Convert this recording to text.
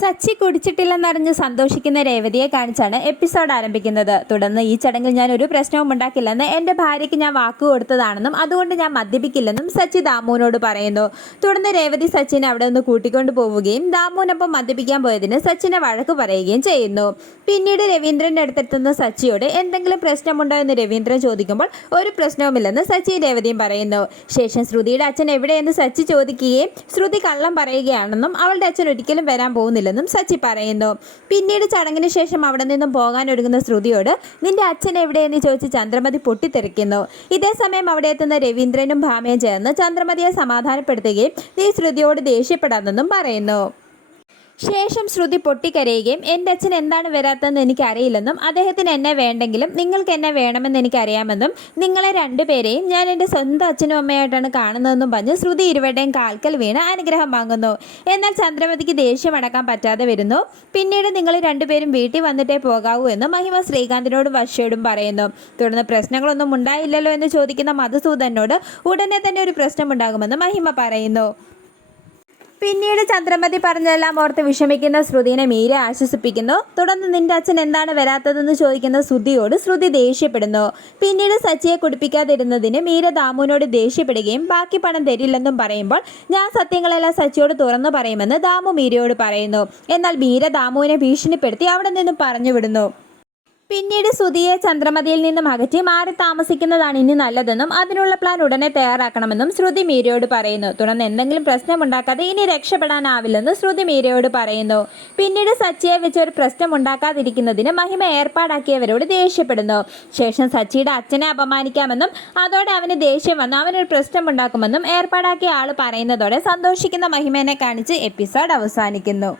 സച്ചി കുടിച്ചിട്ടില്ലെന്നറിഞ്ഞ് സന്തോഷിക്കുന്ന രേവതിയെ കാണിച്ചാണ് എപ്പിസോഡ് ആരംഭിക്കുന്നത്. തുടർന്ന് ഈ ചടങ്ങിൽ ഞാൻ ഒരു പ്രശ്നവും ഉണ്ടാക്കില്ലെന്ന് എന്റെ ഭാര്യയ്ക്ക് ഞാൻ വാക്ക് കൊടുത്തതാണെന്നും അതുകൊണ്ട് ഞാൻ മദ്യപിക്കില്ലെന്നും സച്ചി ദാമുവിനോട് പറയുന്നു. തുടർന്ന് രേവതി സച്ചിനെ അവിടെ നിന്ന് കൂട്ടിക്കൊണ്ടു പോവുകയും ദാമുവിനൊപ്പം മദ്യപിക്കാൻ പോയതിന് സച്ചിനെ വഴക്ക് പറയുകയും ചെയ്യുന്നു. പിന്നീട് രവീന്ദ്രന്റെ അടുത്തെത്തുന്ന സച്ചിയോട് എന്തെങ്കിലും പ്രശ്നമുണ്ടോ എന്ന് രവീന്ദ്രൻ ചോദിക്കുമ്പോൾ ഒരു പ്രശ്നവുമില്ലെന്ന് സച്ചി രേവതിയും പറയുന്നു. ശേഷം ശ്രുതിയുടെ അച്ഛൻ എവിടെയെന്ന് സച്ചി ചോദിക്കുകയും ശ്രുതി കള്ളം പറയുകയാണെന്നും അവളുടെ അച്ഛൻ ഒരിക്കലും വരാൻ പോകുന്നില്ലെന്നും സച്ചി പറയുന്നു. പിന്നീട് ചടങ്ങിന് ശേഷം അവിടെ നിന്നും പോകാൻ ഒരുങ്ങുന്ന ശ്രുതിയോട് നിന്റെ അച്ഛൻ എവിടെയെന്ന് ചോദിച്ച് ചന്ദ്രമതി പൊട്ടിത്തെറിക്കുന്നു. ഇതേസമയം അവിടെ എത്തുന്ന രവീന്ദ്രനും ഭാമയും ചേർന്ന് ചന്ദ്രമതിയെ സമാധാനപ്പെടുത്തുകയും നീ ശ്രുതിയോട് ദേഷ്യപ്പെടാമെന്നും പറയുന്നു. ശേഷം ശ്രുതി പൊട്ടിക്കരയുകയും എന്റെ അച്ഛൻ എന്താണ് വരാത്തതെന്ന് എനിക്കറിയില്ലെന്നും അദ്ദേഹത്തിന് എന്നെ വേണ്ടെങ്കിലും നിങ്ങൾക്ക് എന്നെ വേണമെന്ന് എനിക്കറിയാമെന്നും നിങ്ങളെ രണ്ടുപേരെയും ഞാൻ എന്റെ സ്വന്തം അച്ഛനും അമ്മയായിട്ടാണ് കാണുന്നതെന്നും പറഞ്ഞ് ശ്രുതി ഇരുവരുടെയും കാൽക്കൽ വീണ് അനുഗ്രഹം വാങ്ങുന്നു. എന്നാൽ ചന്ദ്രമതിക്ക് ദേഷ്യം അടക്കാൻ പറ്റാതെ വരുന്നു. പിന്നീട് നിങ്ങൾ രണ്ടുപേരും വീട്ടിൽ വന്നിട്ടേ പോകാവൂ എന്ന് മഹിമ ശ്രീകാന്തിനോടും വർഷയോടും പറയുന്നു. തുടർന്ന് പ്രശ്നങ്ങളൊന്നും ഉണ്ടായില്ലല്ലോ എന്ന് ചോദിക്കുന്ന മധുസൂദനോട് ഉടനെ തന്നെ ഒരു പ്രശ്നമുണ്ടാകുമെന്ന് മഹിമ പറയുന്നു. പിന്നീട് ചന്ദ്രമതി പറഞ്ഞതെല്ലാം ഓർത്ത് വിഷമിക്കുന്ന ശ്രുതിനെ മീര ആശ്വസിപ്പിക്കുന്നു. തുടർന്ന് നിന്റെ അച്ഛൻ എന്താണ് വരാത്തതെന്ന് ചോദിക്കുന്ന ശ്രുതിയോട് ശ്രുതി ദേഷ്യപ്പെടുന്നു. പിന്നീട് സച്ചിയെ കുടിപ്പിക്കാതിരുന്നതിന് മീര ദാമുവിനോട് ദേഷ്യപ്പെടുകയും ബാക്കി പണം തരില്ലെന്നും പറയുമ്പോൾ ഞാൻ സത്യങ്ങളെല്ലാം സച്ചിയോട് തുറന്നു പറയുമെന്ന് ദാമു മീരയോട് പറയുന്നു. എന്നാൽ മീര ദാമുവിനെ ഭീഷണിപ്പെടുത്തി അവിടെ നിന്നും പറഞ്ഞുവിടുന്നു. പിന്നീട് സുധിയെ ചന്ദ്രമതിയിൽ നിന്നും അകറ്റി മാറി താമസിക്കുന്നതാണ് ഇനി നല്ലതെന്നും അതിനുള്ള പ്ലാൻ ഉടനെ തയ്യാറാക്കണമെന്നും ശ്രുതി മീരയോട് പറയുന്നു. തുടർന്ന് എന്തെങ്കിലും പ്രശ്നമുണ്ടാക്കാതെ ഇനി രക്ഷപ്പെടാനാവില്ലെന്ന് ശ്രുതി മീരയോട് പറയുന്നു. പിന്നീട് സച്ചിയെ വെച്ച് ഒരു പ്രശ്നം ഉണ്ടാക്കാതിരിക്കുന്നതിന് മഹിമ ഏർപ്പാടാക്കിയവരോട് ദേഷ്യപ്പെടുന്നു. ശേഷം സച്ചിയുടെ അച്ഛനെ അപമാനിക്കാമെന്നും അതോടെ അവന് ദേഷ്യം വന്ന് അവനൊരു പ്രശ്നം ഉണ്ടാക്കുമെന്നും ഏർപ്പാടാക്കിയ ആൾ പറയുന്നതോടെ സന്തോഷിക്കുന്ന മഹിമേനെ കാണിച്ച് എപ്പിസോഡ് അവസാനിക്കുന്നു.